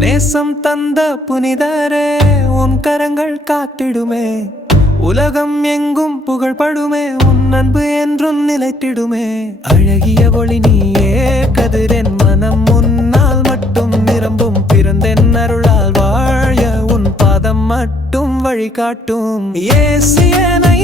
நேசம் தந்த புனிதரே உன் கரங்கள் காத்திடுமே, உலகம் எங்கும் புகழ்படுமே, உன் அன்பு என்றும் நிலைத்திடுமே. அழகிய ஒளி நீயே, கதிரென் மனம் முன்னால் மட்டும் நிரம்பும், பிறந்தென் அருளால் வாழ உன் பாதம் மட்டும் வழிகாட்டும். இயேசு என்னை